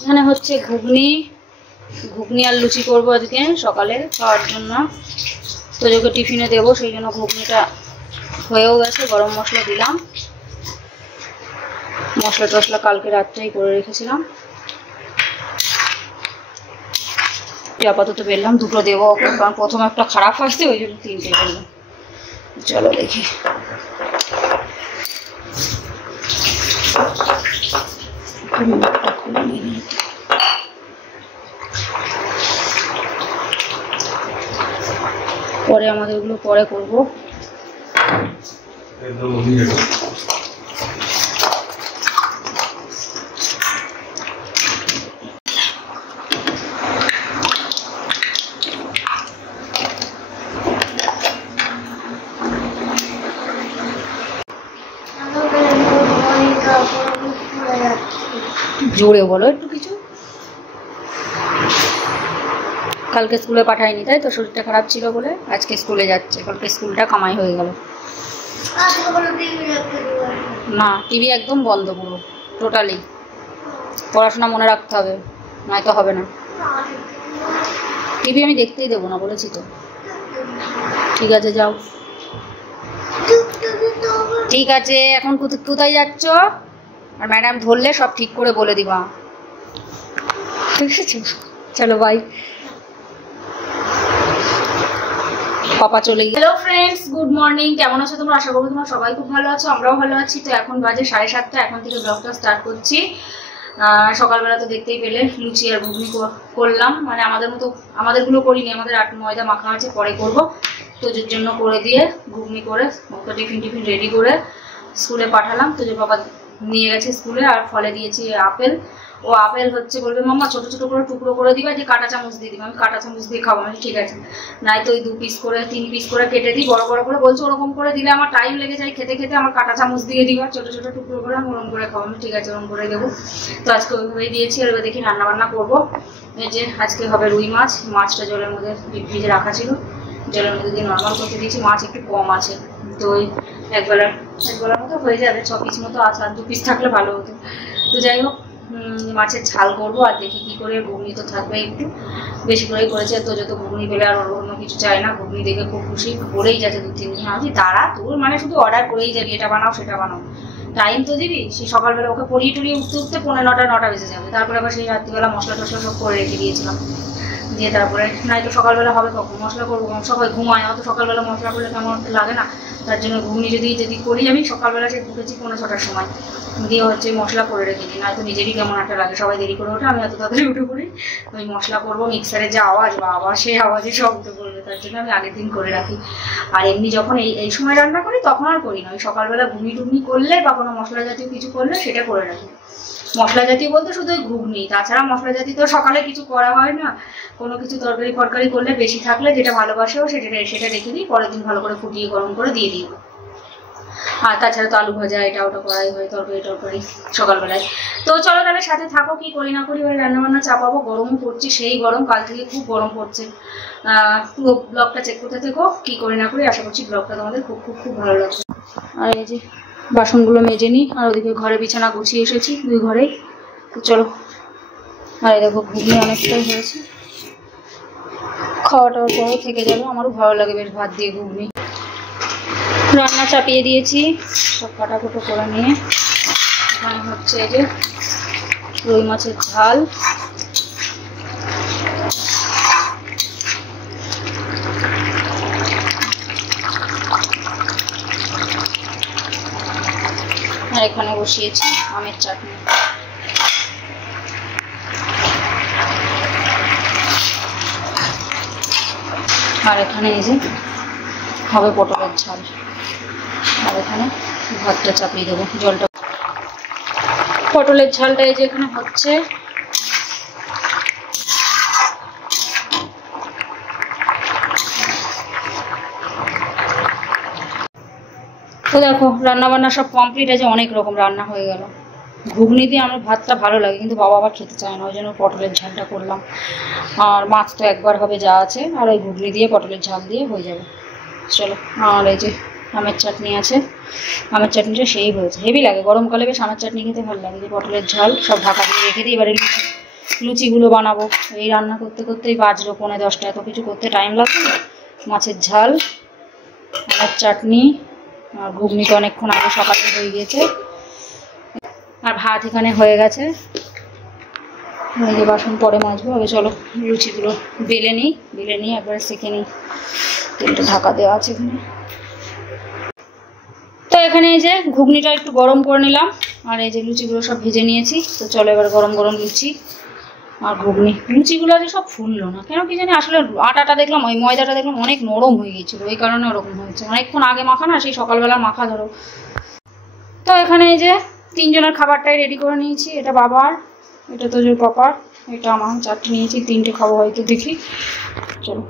এখানে হচ্ছে ঘুগনি ঘুগনি আর লুচি করবো আজকে সকালে খাওয়ার জন্য। তোজোকে টিফিনে দেবো, সেই জন্য ঘুগনিটা হয়েও গেছে। গরম মশলা দিলাম, মশলা টশলা কালকে রাত্রেই করে রেখেছিলাম। আপাতত বেললাম, দুটো দেবো ওকে, কারণ প্রথম একটা খারাপ হয়েছে, ওই জন্য 3টে বেললাম। চলো দেখি। পরে আমাদের ওগুলো পরে করবো। জোরে বলো একটু কিছু। কালকে স্কুলে পাঠায়নি তাই তো, শরীরটা খারাপ ছিল বলে আজকে স্কুলে যাচ্ছে। কালকে স্কুলটা কামাই হয়ে গেল। না, টিভি একদম বন্ধ পুরো টোটালি। পড়াশোনা মনে রাখতে হবে, নয়তো হবে না। টিভি আমি দেখতেই দেবো না বলেছি তো। ঠিক আছে যাও। ঠিক আছে, এখন কোথায় যাচ্ছ? আর ম্যাডাম ধরলে সব ঠিক করে বলে দিবা, ঠিক আছে? চলো বাই। পাপা চলে গেল। Hello friends, good morning. কেমন আছো তোমরা? আশা করবো তোমরা সবাই খুব ভালো আছো, আমরাও ভালো আছি। তো এখন বাজে 7:30। এখন থেকে ব্লগটা স্টার্ট করছি। সকালবেলা তো দেখতেই পেলে লুচি আর ঘুগনি করলাম। মানে আমাদেরগুলো করিনি, আমাদের ময়দা মাখা আছে, পরে করবো। তোজোর জন্য করে দিয়ে ঘুগনি করে ওকে টিফিন রেডি করে স্কুলে পাঠালাম। তোজোর বাবা নিয়ে গেছে স্কুলে। আর ফলে দিয়েছি আপেল। ও আপেল হচ্ছে বলবে মাম্মা ছোট ছোট করে টুকরো করে দিবা, যে কাঁটা চামচ দিয়ে দিবা। আমি কাঁটা চামচ দিয়ে খাবো। আমি ঠিক আছে, নাই তো ওই 2 পিস করে 3 পিস করে কেটে দিই বড় বড় করে। বলছে ওরকম করে দিলে আমার টাইম লেগে যায় খেতে খেতে, আমার কাঁটা চামচ দিয়ে দিবা, ছোট ছোট টুকরো করে আমি ওরকম করে খাবো। আমি ঠিক আছে, ওরকম করে দেবো। তো আজকে ওইভাবেই দিয়েছি। আর এবার দেখি রান্না বান্না করবো। এই যে আজকে হবে রুই মাছ। মাছটা জলের মধ্যে ডিপ ফ্রিজে রাখা ছিল, জলের মধ্যে দিয়ে নর্মাল করতে দিয়েছি। মাছ একটু কম আছে, তো ওই একবেলার মতো হয়ে যাবে। 6 পিস মতো আছে, আর 2 পিস থাকলে ভালো হতো। তো যাই হোক, মাছের ঝাল করবো। আর দেখি কি করে। ঘুগনি তো থাকবে, একটু বেশি করেই করেছে। তো যত ঘুগনি পেলে আর অন্য কিছু চাই না। ঘুগনি দেখে খুব খুশি, করেই যাচ্ছে 2-3 দিন। আমি দাঁড়া, তোর মানে শুধু অর্ডার করেই যাবি, এটা বানাও সেটা বানাও, টাইম তো দিবি। সেই সকালবেলা ওকে পড়িয়ে টড়িয়ে উঠতে 9:30 বেজে যাবে। তারপরে আবার সেই রাত্রিবেলা মশলা টশলা সব করে রেখে দিয়েছিলাম। দিয়ে তারপরে নাই তো সকালবেলা হবে কখন মশলা করবো? সবাই ঘুমায়, অত সকালবেলা মশলা করলে কেমন লাগে না। তার জন্য ঘুগনি যদি করি, আমি সকালবেলা সে উঠেছি 5:45-র সময়, দিয়ে হচ্ছে মশলা করে রেখে দিই। নয়তো নিজেরই কেমন একটা লাগে। সবাই দেরি করে ওঠে, আমি এত তাড়াতাড়ি উঠে পড়ি। ওই মশলা করবো, মিক্সারে যে আওয়াজ, বাবা সেই আওয়াজে সব উঠে পড়বে। তার জন্য আমি আগের দিন করে রাখি। আর এমনি যখন এই সময় রান্না করি তখন আর করি না। ওই সকালবেলা ঘুগনি টুগনি করলে বা কোনো মশলা জাতীয় কিছু করলে সেটা করে রাখি। মশলা জাতীয় বলতে শুধু ওই ঘুগনি, তাছাড়া মশলা জাতীয় তো সকালে কিছু করা হয় না। কোনো কিছু তরকারি ফরকারি করলে বেশি থাকলে, যেটা ভালোবাসেও সেটা রেখে দিই, পরের দিন ভালো করে ফুটিয়ে গরম করে দিয়ে দিই। আর তাছাড়া তো আলু ভাজা এটা ওটা করাই হয়, তরকারি সকালবেলায়। তো চলো তাহলে সাথে থাকো, কি করি না করি। এবার রান্নাবান্না চাপাবো। গরমও পড়ছে, সেই গরম, কাল থেকে খুব গরম পড়ছে। পুরো ব্লগটা চেক করতে থেকো, কি করি না করি। আশা করছি ব্লগটা তোমাদের খুব খুব খুব ভালো লাগবে। আর এই যে বাসনগুলো মেজে নিই। আর ওদিকে ঘরে বিছানা গুছিয়ে এসেছি, 2 ঘরেই। তো চলো। আর এই দেখো ঘুগনি অনেকটাই হয়েছে, খাওয়া টাওয়ার পরেও থেকে যাবে। আমারও ভালো লাগে বেশ ভাত দিয়ে ঘুগনি। রান্না চাপিয়ে দিয়েছি, সব কাটাকুটো করে নিয়ে। এখানে হচ্ছে এই যে রুই মাছের ঝাল, আর এখানে বসিয়েছি আমের চাটনি। আর এখানে এই যে হবে পটলের ঝাল। আর এখানে ভাতটা চাপিয়ে দেবো, জলটা। পটলের ঝালটা এই যে এখানে হচ্ছে। তো দেখো রান্না বান্না সব কমপ্লিট আছে, অনেক রকম রান্না হয়ে গেল। ঘুগনি দিয়ে আমার ভাতটা ভালো লাগে, কিন্তু বাবা আবার খেতে চায় না, ওই জন্য পটলের ঝালটা করলাম। আর মাছ তো একবার হবে যা আছে, আর ওই ঘুগনি দিয়ে পটলের ঝাল দিয়ে হয়ে যাবে। চলো। আর এই যে আমের চাটনি আছে, আমের চাটনিটা সেই হয়েছে, হেভি লাগে গরমকালে, বেশ আমের চাটনি খেতে ভালো লাগে। যে পটলের ঝাল সব ঢাকা দিয়ে রেখে দিই, এবারে লুচিগুলো বানাবো। এই রান্না করতে করতেই বাজলো 9:30, এত কিছু করতে টাইম লাগবে না। মাছের ঝাল, আমের চাটনি আর ঘুগনি তো অনেকক্ষণ আগে সকালে হয়ে গিয়েছে, আর ভাত এখানে হয়ে গেছে। যে বাসন পরে মাজবো, আগে চলো লুচিগুলো বেলে নিই একবারে সেঁকে নিই। তেলটা ঢাকা দেওয়া আছে এখানে। তো এখানে এই যে ঘুগনিটা একটু গরম করে নিলাম, আর এই যে লুচিগুলো সব ভেজে নিয়েছি। তো চলো এবার গরম গরম লুচি আর ঘুগনি। লুচিগুলো আজ সব ফুললো না কেন কি জানি, আসলে আটাটা দেখলাম, ওই ময়দাটা দেখলাম অনেক নরম হয়ে গিয়েছিল, ওই কারণে ওরকম হয়েছে। অনেকক্ষণ আগে মাখা না, সেই সকালবেলা মাখা ধরো। তো এখানে এই যে 3 জনের খাবারটাই রেডি করে নিয়েছি। এটা বাবার, এটা তো যে পাপার, এটা আমার। চারটে নিয়েছি, 3টে খাবো হয়তো, দেখি। চলো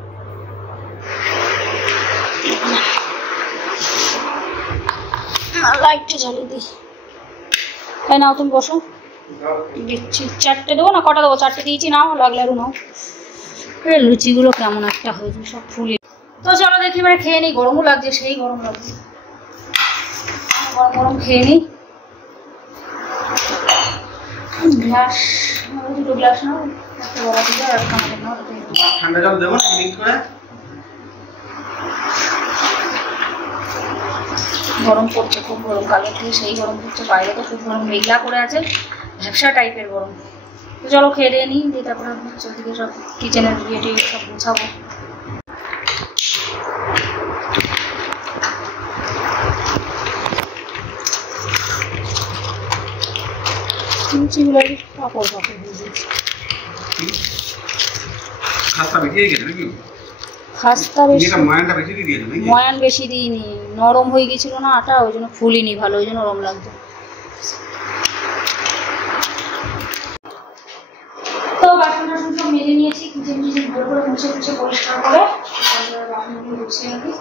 লাইটটা জ্বালিয়ে দিই। তাই নাও, তুমি বসো, দিচ্ছি। 4টে দেবো না, কটা দেবো? 4টে দিয়েছি, নাও, লাগলে আরও নাও। লুচিগুলো কেমন একটা হয়েছে, সব ফুলি। তো চলো দেখি এবারে খেয়ে নিই, গরমও লাগছে, সেই গরম লাগছে। গরম গরম খেয়ে নিই। গ্লাস, 2টো গ্লাস নাও, একটা বড় দিকে আর একটা আমাদের নাও। ঠান্ডা জল দেবো না মিক্স করে? গরম পড়ছে খুব, গরম কালের থেকে সেই গরম পড়ছে। বাইরে তো খুব গরম, মেঘলা করে আছে, ভ্যাপসা টাইপের গরম। তো চলো খেয়ে দিয়ে নিই, দিয়ে তারপরে ওদিকে সব কিচেনের রিয়েটি সব গুছাবো। লুচিগুলো পাপড় হয়ে গেছে। খাস্তা বেশি, ময়ান বেশি দিইনি, নরম হয়ে গেছিল না আটা, ওই জন্য ফুলিনি ভালো, ওই জন্য নরম লাগছে। তো বাসন টাসন সব মেজে নিয়েছি, কিচেন টিচেন ভালো করে মুছে টুছে পরিষ্কার করে বাসনগুলো গুছিয়ে রাখি।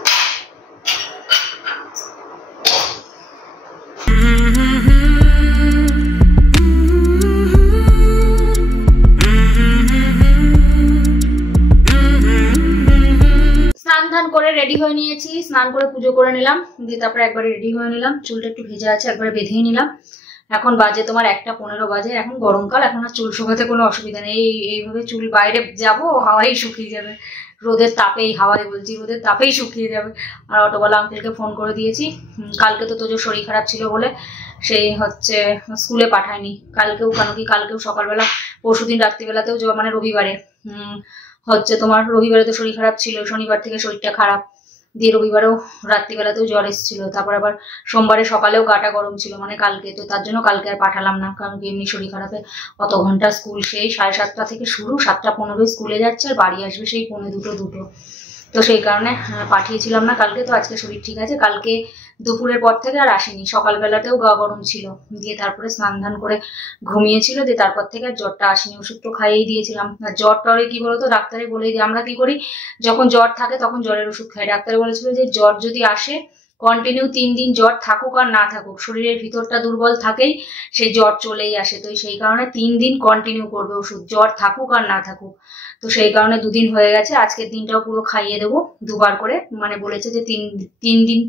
করে রেডি হয়ে নিয়েছি, স্নান করে পুজো করে নিলাম, দিয়ে তারপরে একবারে রেডি হয়ে নিলাম। চুলটা একটু ভেজে আছে, একবারে বেঁধেই নিলাম। এখন বাজে তোমার 1:15 বাজে। এখন গরমকাল, এখন আর চুল শুকাতে কোনো অসুবিধা নেই। এইভাবে চুল বাইরে যাবো, হাওয়াই শুকিয়ে যাবে, রোদের তাপেই, হাওয়াই বলছি, রোদের তাপেই শুকিয়ে যাবে। আর অটোওয়ালা আঙ্কেলকে ফোন করে দিয়েছি। কালকে তো তোজোর শরীর খারাপ ছিল বলে সেই হচ্ছে স্কুলে পাঠায়নি। কালকেও কেন কি, কালকেও সকালবেলা, পরশুদিন রাত্রিবেলাতেও, মানে রবিবারে হচ্ছে তোমার, রবিবারে তো শরীর খারাপ ছিল, শনিবার থেকে শরীরটা খারাপ, দিয়ে রবিবারেও রাত্রিবেলাতেও জ্বর এসেছিল। তারপর আবার সোমবারে সকালেও গাটা গরম ছিল, মানে কালকে। তো তার জন্য কালকে আর পাঠালাম না, কারণ কি এমনি শরীর খারাপে অত ঘন্টা স্কুল, সেই 7:30 থেকে শুরু, 7:15 স্কুলে যাচ্ছে, আর বাড়ি আসবে সেই 1:45-2। তো সেই কারণে পাঠিয়েছিলাম না কালকে। তো আজকে শরীর ঠিক আছে। কালকে দুপুরের পর থেকে আর আসেনি, সকালবেলাতেও গা গরম ছিল, দিয়ে তারপরে স্নান ধান করে ঘুমিয়েছিল, দিয়ে তারপর থেকে আর জ্বরটা আসেনি। ওষুধ তো খাইয়েই দিয়েছিলাম। আর জ্বরটারে কি বলতো, ডাক্তারে বলেই দিই, আমরা কি করি, যখন জ্বর থাকে তখন জ্বরের ওষুধ খাই। ডাক্তারে বলেছিল যে জ্বর যদি আসে, কন্টিনিউ 3 দিন জ্বর থাকুক আর না থাকুক, শরীরের ভিতরটা দুর্বল থাকেই, সেই জ্বর চলেই আসে। তো সেই কারণে 3 দিন কন্টিনিউ করবে ওষুধ, জ্বর থাকুক আর না থাকুক। তো সেই কারণে 2 দিন হয়ে গেছে। আজকের দিনটাও পুরো খাইয়ে দেবো 2বার করে, মানে বলেছে যে 3 দিন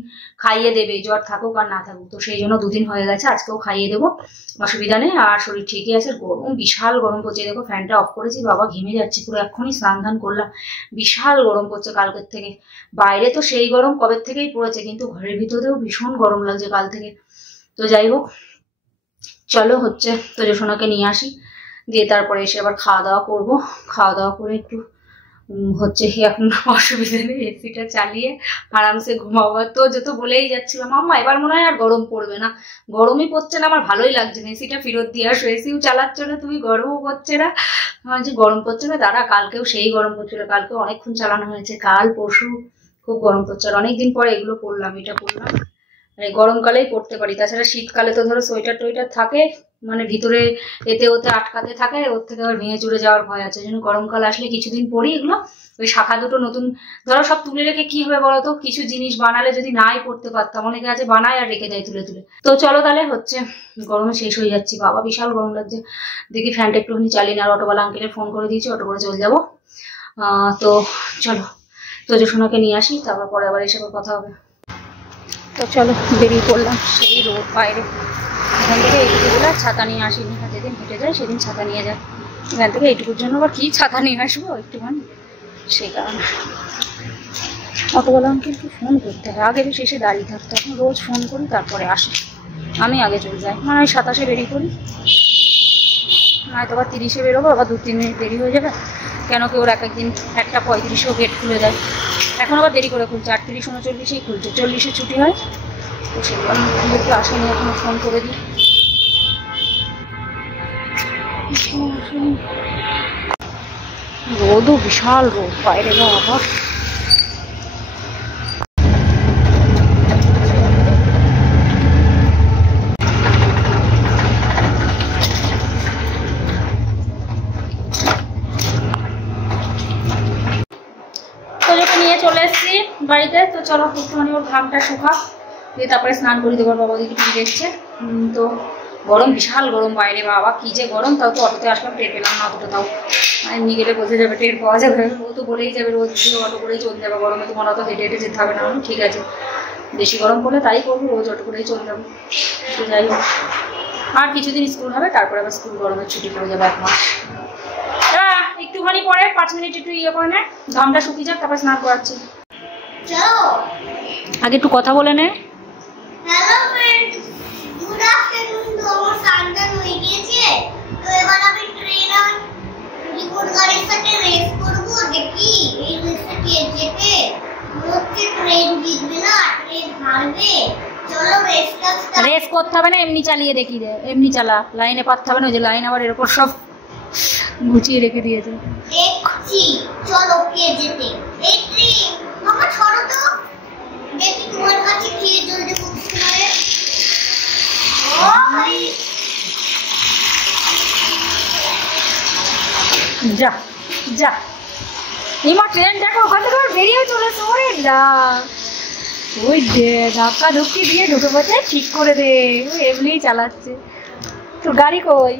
খাইয়ে দেবে, জ্বর থাকুক আর না থাকুক। তো সেই জন্য 2 দিন হয়ে গেছে, আজকেও খাইয়ে দেবো, অসুবিধা নেই। আর শরীর ঠিকই আছে। গরম, বিশাল গরম পড়ছে। দেখো ফ্যানটা অফ করেছি, বাবা ঘেমে যাচ্ছে পুরো, এক্ষুনি স্নান ধান করলাম। বিশাল গরম পড়ছে কালকের থেকে। বাইরে তো সেই গরম কবে থেকেই পড়েছে, কিন্তু ঘরের ভিতরেও ভীষণ গরম লাগছে কাল থেকে। তো যাই হোক, চলো হচ্ছে তোজোসোনাকে নিয়ে আসি, দিয়ে তারপরে এসে আবার খাওয়া দাওয়া করবো। খাওয়া দাওয়া করে একটু হচ্ছে এখন অসুবিধা নেই, এসিটা চালিয়ে আরামসে ঘুমাবো। তো যত বলেই যাচ্ছিলাম, আম্মা এবার মনে হয় আর গরম পড়বে না, গরমই পড়ছে না, আমার ভালোই লাগছে না, এসিটা ফেরত দিয়ে আসো। এসিও চালাচ্ছ না তুমি, গরমও পড়ছে না। আমার যে গরম পড়ছে না দাঁড়া, কালকেও সেই গরম পড়ছিল, কালকেও অনেকক্ষণ চালানো হয়েছে, কাল পরশু খুব গরম পড়ছে। আর অনেকদিন পরে এগুলো পরলাম, এটা পরলাম। গরমকালেই পড়তে পারি, তাছাড়া শীতকালে তো ধরো সোয়েটার টোয়েটার থাকে, মানে ভিতরে এতে ওতে আটকাতে থাকে, ওর থেকে আবার ভেঙে চুরে যাওয়ার ভয় আছে। ওই জন্য গরমকাল আসলে কিছুদিন পরি এগুলো। ওই শাখা দুটো নতুন ধরো সব তুলে রেখে কি হবে বলতো, কিছু জিনিস বানালে যদি নাই পড়তে পারতাম, অনেকে আছে বানায় আর রেখে দেয় তুলে তুলে। তো চলো তাহলে হচ্ছে, গরমে শেষ হয়ে যাচ্ছি বাবা, বিশাল গরম লাগছে। দেখি ফ্যানটা একটুখানি চালিয়ে, আর অটোওয়ালা আঙ্কেলের ফোন করে দিয়েছি, অটো করে চলে যাবো। তো চলো তোজোসোনাকে নিয়ে আসি, তারপর পরে আবার এসে কথা হবে। তো চলো বেরিয়ে পড়লাম। সেই রোদ বাইরে, এখান থেকে এইটুকুগুলো ছাতা নিয়ে আসিনি, যেদিন হেঁটে যায় সেদিন ছাতা নিয়ে যায়। এখান থেকে এইটুকুর জন্য আবার কী ছাতা নিয়ে আসবো একটুখানি, সেই কারণে অটোওয়ালা আঙ্কেলকে ফোন করতে হয়। আগে বেশি এসে দাঁড়িয়ে থাকতো, এখন রোজ ফোন করি তারপরে আসে। আমি আগে চলে যাই, মানে ওই 27-এ বেরিয়ে পড়ি, নয়তো আবার 30-এ বেরোবো, আবার 2-3 মিনিট দেরি হয়ে যাবে। কেন কি ওর এক একদিন 1:35-এও গেট খুলে যায়, এখন আবার দেরি করে খুলছে, 38-39-এই খুলছে, 40-এ ছুটি হয়। তো সেই কারণে দেখতে আসেনি, এখন ফোন করে দিই। রোদও বিশাল রোদ বাইরে, বাবা নিয়ে চলে এসেছি বাড়িতে। তো চলো একটুখানি ওর ঘামটা শুকা দিয়ে তারপরে স্নান করে দেবো। বাবা দিকে টিভি দেখছে। তো গরম, বিশাল গরম বাইরে, বাবা কি যে গরম। তাও তো অটোতে আসলাম, টের পেলাম না অতটা, তাও এমনি গেলে বোঝা যাবে, টের পাওয়া যাবে। ও তো বলেই যাবে রোজ অটো করেই চলে যাবে, গরমে তোমার অত হেঁটে হেঁটে যেতে হবে না। ঠিক আছে, বেশি গরম পড়লে তাই করবো, রোজ অটো করেই চলে যাবো। তো যাই হোক, আর কিছুদিন স্কুল হবে, তারপরে আবার স্কুল গরমের ছুটি পড়ে যাবে 1 মাস। একটুখানি পরে 5 মিনিট একটু ইয়ে করে নে, ঘামটা শুকিয়ে যাক, তারপর স্নান করাচ্ছি। আগে একটু কথা বলে নে। Hello friends, good afternoon. তো আমার সানডান হয়ে গিয়েছে, তো এবার আমি ট্রেনার রিপোর্ট গাড়ির সাথে রেস করব। দেখি এই রেসে কে জেতে। হচ্ছে ট্রেন জিতবে না, ট্রেন হারবে। চলো রেসটা স্টার্ট। রেস করতে হবে না, এমনি চালিয়ে দেখি রে, এমনি চালা, লাইনে পাততে হবে না। ওই যে লাইন আবার এরকম সব গুছিয়ে রেখে দিয়েছে। দেখছি চলো কে জেতে। এই ট্রেন মামা ছড়ো তো, দেখি তোমার কাছে কে জলদি পৌঁছতে পারে। ও ভাই যা যা, এবার ট্রেন দেখো ওখান থেকে আবার বেরিয়ে চলেছে। ওরে না, ওই যে ধাক্কা ধুক্কি দিয়ে ঢুকে পড়ছে, ঠিক করে দে। ও এমনিই চালাচ্ছে। তোর গাড়ি কই?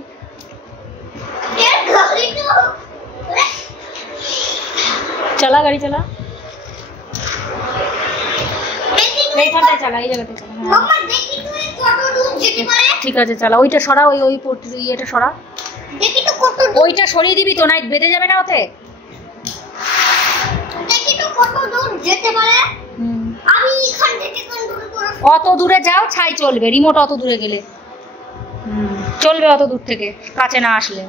চালা গাড়ি চালা, এইখানটায় চালা, এই জায়গাতে চালা। ঠিক আছে চালা, ওইটা সরা, ওই ওই ইয়েটা সরা, ওইটা সরিয়ে দিবি তো, নাই বেঁধে যাবে না ওতে। অত দূরে যাও, ছাই চলবে, রিমোট অত দূরে গেলে চলবে, অত দূর থেকে কাছে না আসলে।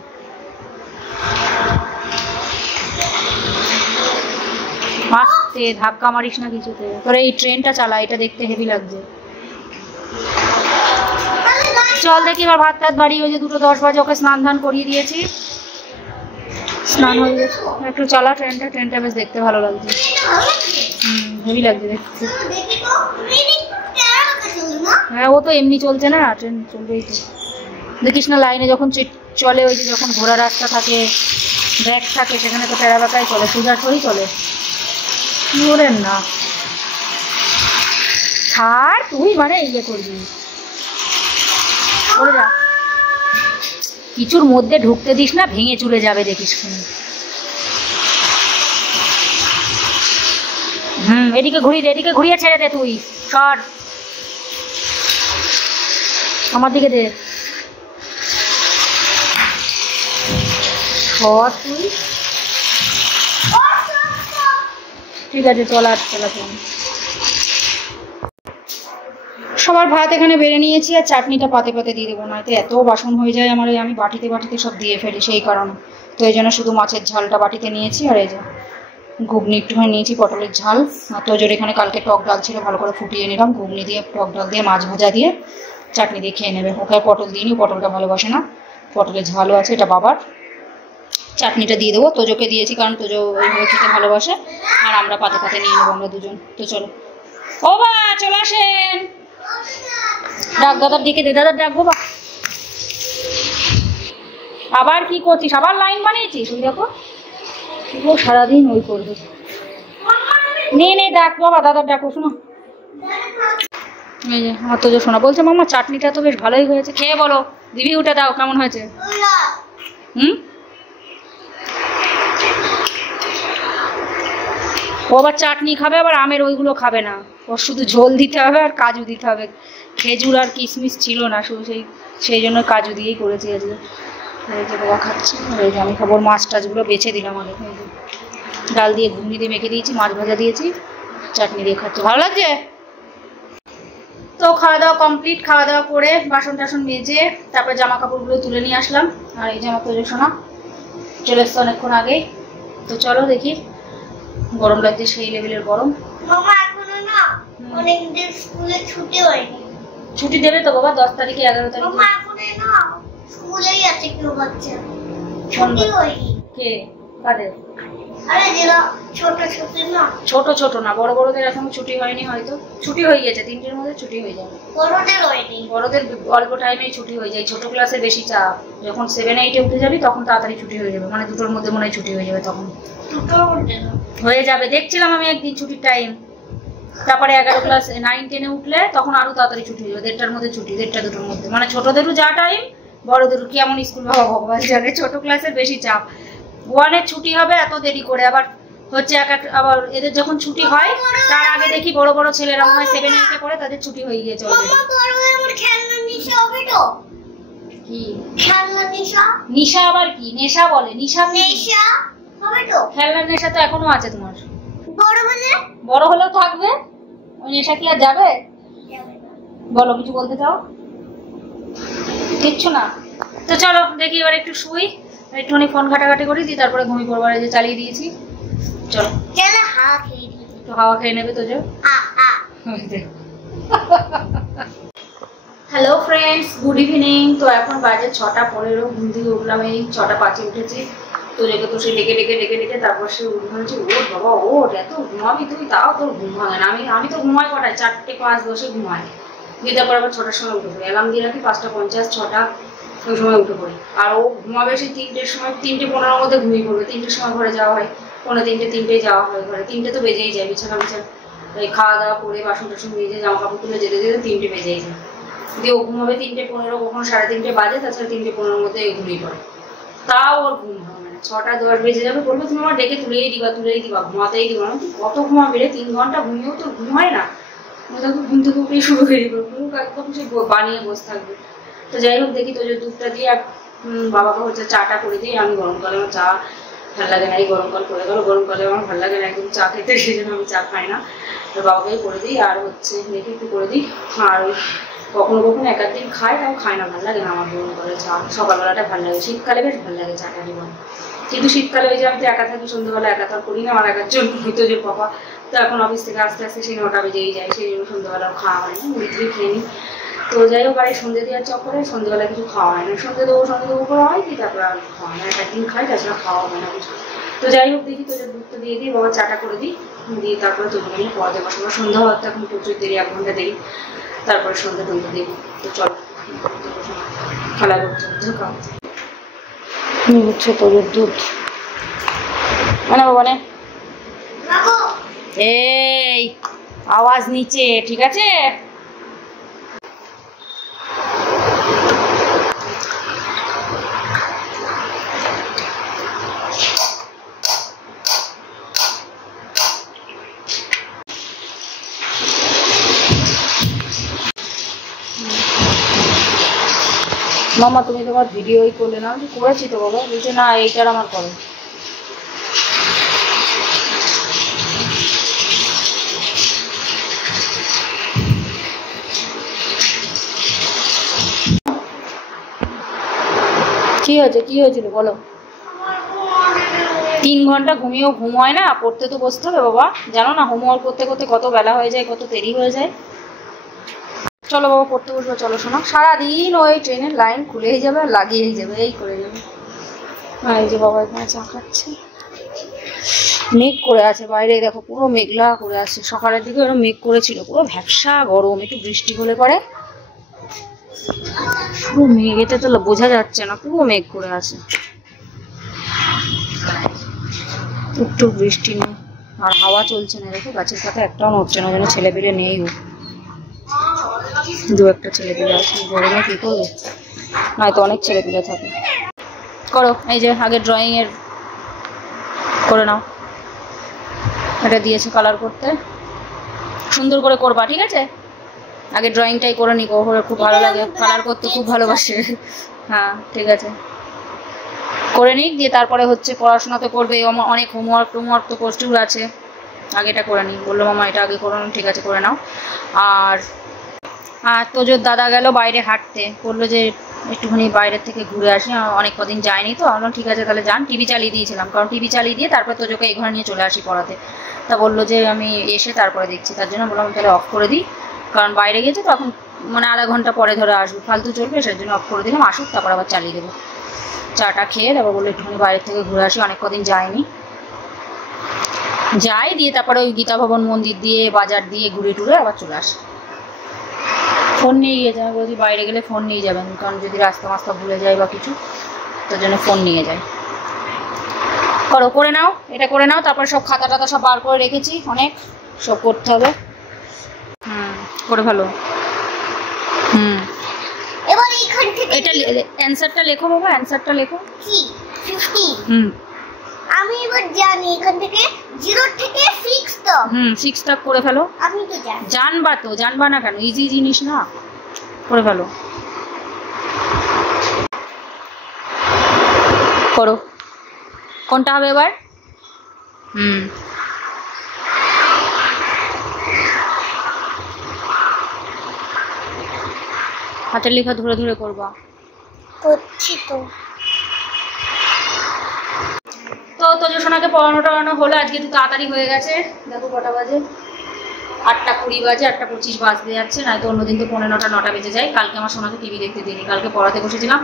আস্তে ধাক্কা মারিস না কিছুতে। তোর এই ট্রেনটা চালা, এটা দেখতে হেভি লাগছে। চল দেখি এবার ভাত টাত বাড়ি। ওই যে 2:10 বাজে, ওকে স্নান ধান করিয়ে দিয়েছি, স্নান হয়ে গেছে। একটু চালা ট্রেনটা, ট্রেনটা বেশ দেখতে ভালো লাগছে। হেভি লাগছে দেখতে। হ্যাঁ, ও তো এমনি চলছে না, ট্রেন চলবেই তো। দেখিস না লাইনে যখন চলে, ওই যে যখন ঘোড়া রাস্তা থাকে, ব্যাগ থাকে, সেখানে তো টেরা বেঁকায় চলে, সোজা করেই চলে। ওরে না ছাড়, তুই মানে ইয়ে করবি। ওরে না, কিছুর মধ্যে ঢুকতে দিস না, ভেঙে চলে যাবে দেখিস। এদিকে ঘুরিয়ে দে, এদিকে ঘুরিয়ে ছেড়ে দে তুই, সর আমার দিকে দে, সর তুই। ঠিক আছে চলা চলা। সবার ভাত এখানে বেড়ে নিয়েছি, আর চাটনিটা পাতে পাতে দিয়ে দেবো, নয়তো এত বাসন হয়ে যায় আমার। আমি বাটিতে বাটিতে সব দিয়ে ফেলি, সেই কারণে। তো এই জন্য শুধু মাছের ঝালটা বাটিতে নিয়েছি, আর এই যে ঘুগনি একটুখানি নিয়েছি, পটলের ঝাল। আর তোজোর এখানে কালকে টক ডাল ছিল, ভালো করে ফুটিয়ে নিলাম, ঘুগনি দিয়ে, টক ডাল দিয়ে, মাছ ভাজা দিয়ে, চাটনি দিয়ে খেয়ে নেবে। ওকে পটল দিইনি, পটলটা ভালোবাসে না। পটলের ঝালও আছে, এটা বাবার। চাটনিটা দিয়ে দেবো, তোজোকে দিয়েছি কারণ তোজো ওইভাবে খেতে ভালোবাসে, আর আমরা পাতে পাতে নিয়ে নেবো আমরা দুজন। তো চলো, ও বা চলে আসেন। ডাক দাদার দিকে দে, দাদার ডাকবো। বা আবার কি করছিস, আবার লাইন বানিয়েছিস? ওই দেখো ও সারাদিন ওই করবে। নে নে ডাক বাবা, দাদার ডাকো। শোনো, এই যে আমার তোজো শোনা বলছে, মামা চাটনিটা তো বেশ ভালোই হয়েছে, খেয়ে বলো, রিভিউটা দাও কেমন হয়েছে। ও আবার চাটনি খাবে, আবার আমের ওইগুলো খাবে না। ওর শুধু ঝোল দিতে হবে আর কাজু দিতে হবে। খেজুর আর কিশমিশ ছিল না, শুধু সেই জন্য কাজু দিয়েই করেছি আজকে। এই যে বাবা খাচ্ছে, এই যে আমি খাবো। মাছ টাছগুলো বেছে দিলাম আগে। ডাল দিয়ে ঘুগনি দিয়ে মেখে দিয়েছি, মাছ ভাজা দিয়েছি, চাটনি দিয়ে খাচ্ছে। ভালো লাগছে। তো খাওয়া দাওয়া কমপ্লিট। খাওয়া দাওয়া করে বাসন টাসন মেজে তারপরে জামা কাপড়গুলো তুলে নিয়ে আসলাম। আর এই যে আমার তৈরি শোনা চলে এসছে অনেকক্ষণ আগেই। তো চলো দেখি। গরম লাগছে, সেই লেভেলের গরম। মামা এখনো না অনেকদিন স্কুলে ছুটি হয়নি। ছুটি দেবে তো বাবা 10 তারিখে 11 তারিখে। মামা এখনো না স্কুলেই আছে কেউ বাচ্চা, ছুটি হয়নি। কে কাদের? আরে যারা ছোট ছোট না। ছোট ছোট না, বড় বড়দের এখনো ছুটি হয়নি। হয়তো ছুটি হয়ে গেছে, 3টের মধ্যে ছুটি হয়ে যাবে। বড়দের হয়নি। বড়দের অল্প টাইমেই ছুটি হয়ে যায়। ছোট ক্লাসে বেশি চাপ। যখন 7 8 উঠে যাবি তখন তাড়াতাড়ি ছুটি হয়ে যাবে, মানে 2টোর মধ্যে মনে হয় ছুটি হয়ে যাবে। তখন 2টোর মধ্যে হয়ে যাবে। দেখছিলাম আমি একদিন ছুটির টাইম। তারপরে 11 ক্লাস 9 10-এ উঠলে তখন আরো তাড়াতাড়ি ছুটি হয়ে যাবে। 1:30টার মধ্যে ছুটি, 1:30 2টোর মধ্যে। মানে ছোটদেরও যা টাইম, বড়দেরও কেমন স্কুল বাবা ভগবান জানে। ছোট ক্লাসের বেশি চাপ। 1-এর ছুটি হবে এত দেরি করে, আবার হচ্ছে আবার এদের যখন ছুটি হয় তার আগে দেখি বড় বড় ছেলেরা মনে হয় 7 8-এ পড়ে, তাদের ছুটি হয়ে গিয়েছে অলরেডি। মামা বড় হয়ে আমার খেলনা নিশা হবে তো? কি খেলনা নিশা? নিশা আবার কি? নেশা বলে। নিশা নেশা হবে তো? খেলনার নেশা তো এখনো আছে তোমার। বড় হলে? বড় হলেও থাকবে। ওই নেশা কি আর যাবে? বলো, কিছু বলতে চাও? কিচ্ছু না। তো চলো দেখি এবার একটু শুই, একটুখানি ফোন ঘাটাঘাটি করি, দিয়ে তারপরে ঘুমিয়ে পড়বার। যে চালিয়ে দিয়েছি, চলো। চলো হাওয়া খেয়ে দিই। একটু হাওয়া খেয়ে নেবে তো। যাও। Hello friends, good evening. তো এখন বাজে 6টা 15। ঘুম থেকে উঠলাম এই 6টা 5-এ উঠেছি। তো রেখে তো সে ডেকে তারপর সে উঠে ও বাবা ও এত ঘুমাবি তুই? তাও তোর ঘুম ভাঙে না। আমি তো ঘুমাই কটায়? 4টে 5 10-এ ঘুমাই। দিয়ে তারপর আবার 6টার সময় উঠে পড়ি। অ্যালার্ম দিয়ে রাখি 5টা 50 6টা, ওই সময় উঠে পড়ি। আর ও ঘুমাবে সেই 3টের সময়, 3টে 15-এর মধ্যে ঘুমিয়ে পড়বে। 3টের সময় ঘরে যাওয়া হয়, 2:45 3টেই যাওয়া হয় ঘরে। 3টে তো বেজেই যায়। বিছানা এই খাওয়া দাওয়া করে বাসন টাসন মেজে জামা কাপড় তুলে যেতে 3টে বেজেই যায়। দিয়ে ও ঘুমাবে 3টে 15, কখনো 3:30 বাজে। তাছাড়া 3টে 15-এর মধ্যে ঘুমিয়ে পড়ে। তাও ওর ঘুম হবে না। 6টা 10 বেজে যাবে, বলবে তুমি আমার ডেকে তুলেই দিবা ঘুমাতেই দিবা না। তুই কত ঘুমাবি রে? 3 ঘন্টা ঘুমিয়েও তোর ঘুম হয় না? তখন ঘুম থেকে উঠেই শুরু হয়ে যাবে, একদম সে বানিয়ে বসে থাকবে। তো যাই হোক দেখি তো যে দুধটা দিয়ে বাবাকে হচ্ছে চাটা করে দিই। আমি গরমকালে আমার চা ভালো লাগে না। এই গরমকাল করে গেল, গরমকালে আমার ভালো লাগে না একদম চা খেতে, সেই জন্য আমি চা খাই না। তো বাবাকেই করে দিই। আর হচ্ছে মেয়েকে একটু করে দিই। আর ওই কখনো কখনো 1 দিন খাই, তাও খাই না, ভালো লাগে না আমার গরমকালে চা। সকালবেলাটা ভালো লাগে, শীতকালে বেশ ভালো লাগে চাটা জীবন। কিন্তু শীতকালে ওই যে আমি তো একা থাকি, সন্ধ্যাবেলা একা তো করি না। আমার একার জন্য হইতো যে পাপা তো এখন অফিস থেকে আস্তে আস্তে সেই 9টা বেজেই যায়, সেই জন্য সন্ধ্যাবেলাও খাওয়া হয় না, মুড়ি টুড়ি খেয়ে নিই। তো যাই হোক, আর সন্ধ্যে দেওয়ার চক্করে সন্ধ্যেবেলা কিছু খাওয়া হয় না। সন্ধ্যে দেবো করে হয় কি, তারপর আর খাওয়া হয় না। 1 দিন খাই, তাছাড়া খাওয়া হয় না কিছু। তো যাই হোক দেখি তো যে দুধটা দিয়ে দিই, বাবা চাটা করে দিই, দিয়ে তারপরে তৈরি নিয়ে পরে দেবো। সময় সন্ধ্যা হওয়ার তো এখন প্রচুর দেরি, 1 ঘন্টা দেরি, তারপরে সন্ধ্যা টন্ধ্যা দেবো। তো চল খেলা করছে হচ্ছে তোর দুধ মানে বাবা নে। এই আওয়াজ নিচে, ঠিক আছে? মামা তুমি তোমার ভিডিওই করলে না? আমি করেছি তো বাবা। বলছে না এইটার আমার করো। কি হয়েছে? কি হয়েছিল বলো? 3 ঘন্টা ঘুমিয়েও ঘুম হয় না? পড়তে তো বসতে হবে বাবা, জানো না? হোমওয়ার্ক করতে করতে কত বেলা হয়ে যায়, কত দেরি হয়ে যায়। চলো বাবা পড়তে বসবো, চলো শোনো। সারাদিন ওই ট্রেনের লাইন খুলেই যাবে, লাগিয়েই যাবে, এই করে যাবে। হ্যাঁ এই যে বাবা এখানে চা খাচ্ছে। মেঘ করে আছে বাইরে, দেখো পুরো মেঘলা করে আছে। সকালের দিকে ওরা মেঘ করেছিল, পুরো ভ্যাপসা গরম। একটু বৃষ্টি হলে পরে পুরো মেঘ, এতে তো বোঝা যাচ্ছে না, পুরো মেঘ করে আছে। একটু বৃষ্টি নেই, আর হাওয়া চলছে না। দেখো গাছের পাতা একটাও নড়ছে না, যেন ছেলেপিলে নেই। 2-1টা ছেলেপিলে আছে। গরমে কি করবে? নয়তো অনেক ছেলেপিলে থাকে। করো, এই যে আগে ড্রয়িং এর করে নাও। এটা দিয়েছে কালার করতে, সুন্দর করে করবা, ঠিক আছে? আগে ড্রয়িংটাই করে নি, ওর খুব ভালো লাগে, কালার করতে খুব ভালোবাসে। হ্যাঁ ঠিক আছে, করে নিক, দিয়ে তারপরে হচ্ছে পড়াশোনা তো করবে, অনেক হোমওয়ার্ক তো প্রচুর আছে, আগে এটা করে নিই। বললো মামা এটা আগে করে নাও, ঠিক আছে করে নাও। আর তোজোর দাদা গেল বাইরে হাঁটতে, বললো যে একটুখানি বাইরের থেকে ঘুরে আসি, অনেক কদিন যায়নি তো। আমরা ঠিক আছে তাহলে যান। টিভি চালিয়ে দিয়েছিলাম, কারণ টিভি চালিয়ে দিয়ে তারপরে তোজোকে এই ঘরে নিয়ে চলে আসি পড়াতে। তা বললো যে আমি এসে তারপরে দেখছি, তার জন্য বললাম তাহলে অফ করে দিই, কারণ বাইরে গেছে তো এখন মানে আধা ঘন্টা পরে ধরে আসবো, ফালতু চলবে, সেই জন্য অফ করে দিলাম। আসুক তারপর আবার চালিয়ে দেবো। চাটা খেয়ে তারপর বললো একটুখানি বাইরের থেকে ঘুরে আসি, অনেক কদিন যায়নি, যাই, দিয়ে তারপরে ওই গীতা ভবন মন্দির দিয়ে বাজার দিয়ে ঘুরে টুরে আবার চলে আসি। ফোন নিয়ে গিয়ে যাবে, বলছি বাইরে গেলে ফোন নিয়ে যাবেন, কারণ যদি রাস্তা মাস্তা ভুলে যায় বা কিছু, তার জন্য ফোন নিয়ে যায়। করো, করে নাও, এটা করে নাও। তারপরে সব খাতা টাতা সব বার করে রেখেছি, অনেক সব করতে হবে। করে ভালো। এবার এইখান থেকে এটা অ্যানসারটা লেখো বাবা, অ্যানসারটা লেখো। কি 50? আমি এবার জানি এখান থেকে 0 থেকে 6 তো 6 টা করে ফেলো। আমি তো জানি। জানবা না কেন, ইজি জিনিস না, করে ফেলো। করো, কোনটা হবে এবার? হাতের লেখা ধরে ধরে করবা। করছি তো। তোজো সোনাকে পড়ানো হলো, আজকে একটু তাড়াতাড়ি হয়ে গেছে। দেখো কটা বাজে, 8:20 বাজে, 8:25 বাজতে যাচ্ছে, নয়তো অন্যদিন তো 9:30 বেজে যায়। কালকে আমার সোনাকে টিভি দেখতে দিইনি, কালকে পড়াতে বসেছিলাম,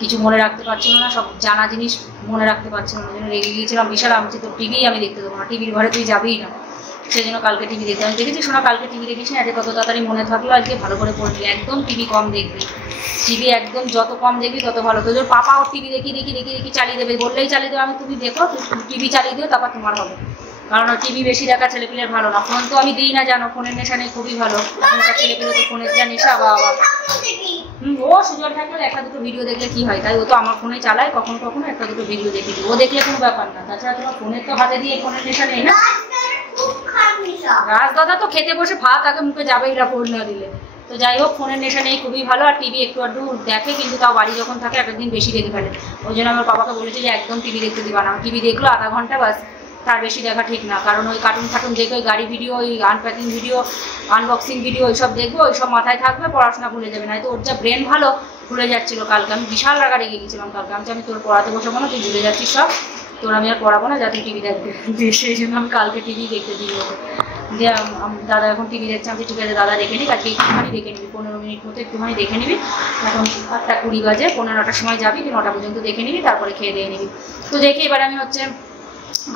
কিছু মনে রাখতে পারছিল না, সব জানা জিনিস মনে রাখতে পারছিল না, ওই জন্য রেগে গিয়েছিলাম বিশাল। আমি তো টিভি আমি দেখতে দেবো না, টিভির ঘরে তুই যাবেই না, সেই জন্য কালকে টিভি দেখতে। আমি দেখেছি সোনা কালকে টিভি দেখিস না, আজকে কত তাড়াতাড়ি মনে থাকলো, আজকে ভালো করে পড়বি, একদম টিভি কম দেখবি, টিভি একদম যত কম দেখবি তত ভালো। তোর পাপা ওর টিভি দেখি চালিয়ে দেবে, বললেই চালিয়ে দেবে, আমি তুমি দেখো, টিভি চালিয়ে দিও, তারপর তোমার হবে, কারণ টিভি বেশি দেখা ছেলেপিলের ভালো না। ফোন তো আমি দিই না জানো, ফোনের নেশা নেই, খুবই ভালো। এখনকার ছেলেপিলে তো ফোনের যা নেশা, বাবা। ও সুযোগ থাকলে একটা দুটো ভিডিও দেখলে কি হয়, তাই ও তো আমার ফোনে চালায়, কখনো কখনো একটা দুটো ভিডিও দেখে দিই, ও দেখলে কোনো ব্যাপার না। তাছাড়া তোমার ফোনের তো হাতে দিয়ে ফোনের নেশা নেই না। রাজদাদা তো খেতে বসে ভাত আগে মুখে যাবেই না ফোন না দিলে। তো যাই হোক, ফোনের নেশা নেই, খুবই ভালো। আর টিভি একটু আধটু দেখে, কিন্তু তাও বাড়ি যখন থাকে একদিন বেশি দেখে ফেলে। ওই জন্য আমার বাবাকে বলেছে যে একদম টিভি দেখতে দিবা না। টিভি দেখলো আধা ঘন্টা বাস, তার বেশি দেখা ঠিক না, কারণ ওই কার্টুন ফাটুন দেখে, ওই গাড়ি ভিডিও, ওই আনপ্যাকিং ভিডিও, আনবক্সিং ভিডিও, ওইসব দেখবো, ওইসব মাথায় থাকবে, পড়াশোনা ভুলে যাবে। না তো ওর যা ব্রেন ভালো, ভুলে যাচ্ছিলো। কালকে আমি বিশাল রাগা রেগে গেছিলাম কালকে, আমি তোর পড়াতে বসাবো না, তুই ভুলে যাচ্ছিস সব, তোর আমি আর পড়াবো না, যাতে টিভি দেখবে। সেই জন্য আমি কালকে টিভি দেখতে দিই ওকে। দিয়ে দাদা এখন টিভি দেখছে, আমি ঠিক আছে দাদা দেখে নিই, আজকে একটুখানি দেখে নিবি, 15 মিনিট মতো একটুখানি দেখে নিবি। এখন 8:20 বাজে, 15টার সময় যাবি, তুই 9টা পর্যন্ত দেখে নিবি, তারপরে খেয়ে দিয়ে নিবি। তো দেখে এবার আমি হচ্ছে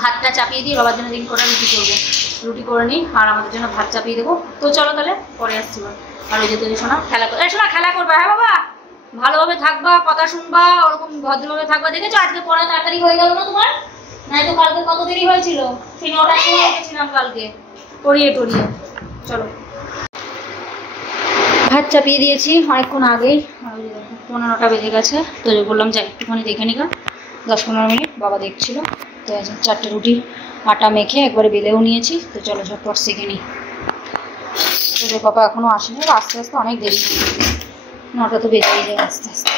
ভাতটা চাপিয়ে দিই, বাবার জন্য দিন করে রুটি করবো, রুটি করে নিই, আর আমাদের জন্য ভাত চাপিয়ে দেবো। তো চলো তাহলে পরে আসছি। আর ওই যে তুই শোনা খেলা করে, শোনা খেলা করবা, হ্যাঁ বাবা, ভালোভাবে থাকবা, কথা শুনবা, ওরকম ভদ্রভাবে থাকবা। দেখেছো আজকে পড়া তাড়াতাড়ি হয়ে গেল না তোমার? নাই তো কালকে কত দেরি হয়েছিল, সেই 9টার সময় উঠেছিলাম কালকে পড়িয়ে টড়িয়ে। চলো ভাত চাপিয়ে দিয়েছি অনেকক্ষণ আগেই, 9:15 বেজে গেছে। তো বললাম যাই একটুখানি দেখে নিকা, 10-15 মিনিট বাবা দেখছিল। তো 4টে রুটি আটা মেখে একবারে বেলেও নিয়েছি। তো চলো ঝটপট শিখে নিই। তো বাবা এখনো আসেনি, আস্তে আস্তে অনেক দেরি, 9টা তো বেজেই যায় আস্তে আস্তে।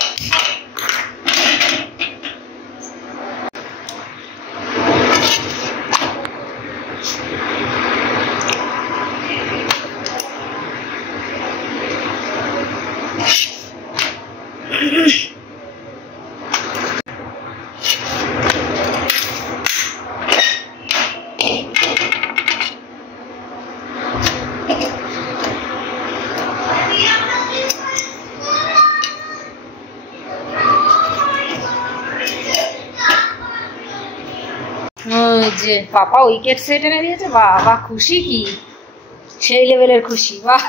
যে পাপা উইকেট সেট এনে দিয়েছে, বাবা খুশি কি সেই লেভেলের খুশি। বাহ,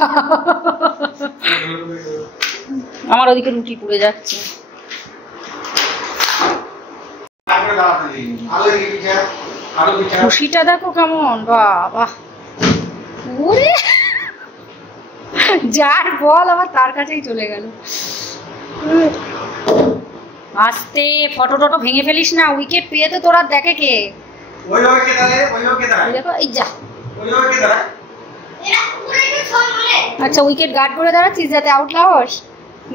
আমার ওদিকে রুটি পুড়ে যাচ্ছে। খুশিটা দেখো কেমন, বাহ, ওরে যার বল আমার তার কাছেই চলে গেল। আস্তে, ফটো টটো ভেঙে ফেলিস না, উইকেট পেয়ে তো তোরা দেখে কে। দেখো এই যা, আচ্ছা উইকেট গার্ড করে দাঁড়াচ্ছিস যাতে আউট না হস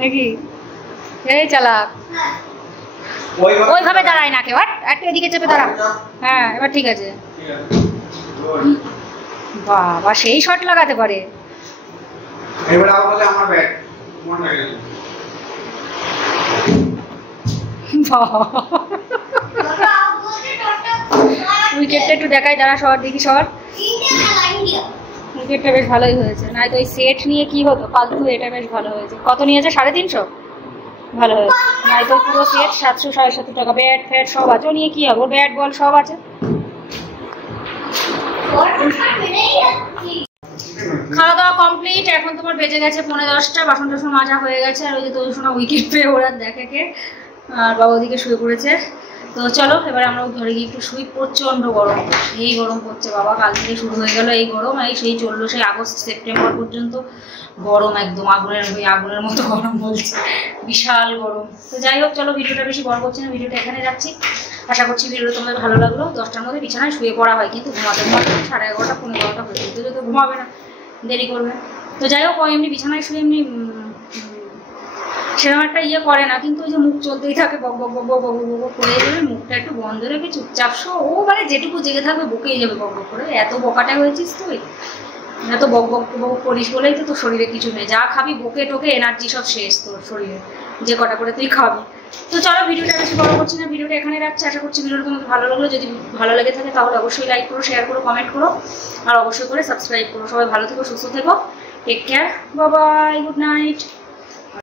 নাকি? এই চালাক, ওইভাবে দাঁড়ায় না কেউ, একটু এদিকে চেপে দাঁড়া। হ্যাঁ এবার ঠিক আছে। বাবা সেই শট লাগাতে পারে। এবার আউট হলে আমার ব্যাট মন লাগে। উইকেটটা একটু দেখাই, দাঁড়া শট দেখি, শট। উইকেটটা বেশ ভালোই হয়েছে, না তো ওই সেট নিয়ে কি হতো ফালতু, এটা বেশ ভালো হয়েছে। কত নিয়েছে? 350? ভালো হয়েছে, নাই তো পুরো সেট 700 750 টাকা। ব্যাট ফ্যাট সব আছে, ও নিয়ে কি হবে, ওর ব্যাট বল সব আছে। খাওয়া দাওয়া কমপ্লিট, এখন তোমার বেজে গেছে 9:10, বাসন টাসন মাজা হয়ে গেছে। আর ওই যে তোর শোনা উইকেট পেয়ে ওরা দেখে কে, আর বাবা ওদিকে শুয়ে পড়েছে। তো চলো এবার আমরা ঘরে গিয়ে একটু শুই। প্রচণ্ড গরম, এই গরম পড়ছে বাবা, কাল থেকে শুরু হয়ে গেল এই গরম, এই সেই চললো সেই আগস্ট সেপ্টেম্বর পর্যন্ত গরম, একদম আগুনের মতো গরম বলছে, বিশাল গরম। তো যাই হোক চলো, ভিডিওটা বেশি বড় করছি না, ভিডিওটা এখানে রাখছি। আশা করছি ভিডিওটা তোমাদের ভালো লাগলো। 10টার মধ্যে বিছানায় শুয়ে পড়া হয়, কিন্তু ঘুমাতে 11:30 15 হয়ে যেত, যেহেতু ঘুমাবে না, দেরি করবে। তো যাই হোক এমনি বিছানায় শুয়ে এমনি সেরকম একটা ইয়ে করে না, কিন্তু ওই যে মুখ চলতেই থাকে বক বক বক বক বক বক করে, যাবে মুখটা একটু বন্ধ রেখে চুপচাপ শো। ও মানে যেটুকু জেগে থাকবে বকেই যাবে বক বক করে। এত বকাটা হয়েছিস তুই, এত বক বক বক করিস বলেই তো তোর শরীরে কিছু নেই, যা খাবি বকে টোকে এনার্জি সব শেষ তোর শরীরে, যে কটা করে তুই খাবি। তো চলো ভিডিওটা বেশি বড় করছি না, ভিডিওটা এখানে রাখছি। আশা করছি ভিডিওটা তোমাকে ভালো লাগলো। যদি ভালো লেগে থাকে তাহলে অবশ্যই লাইক করো, শেয়ার করো, কমেন্ট করো, আর অবশ্যই করে সাবস্ক্রাইব করো। সবাই ভালো থেকো, সুস্থ থেকো, take care, bye bye, good night.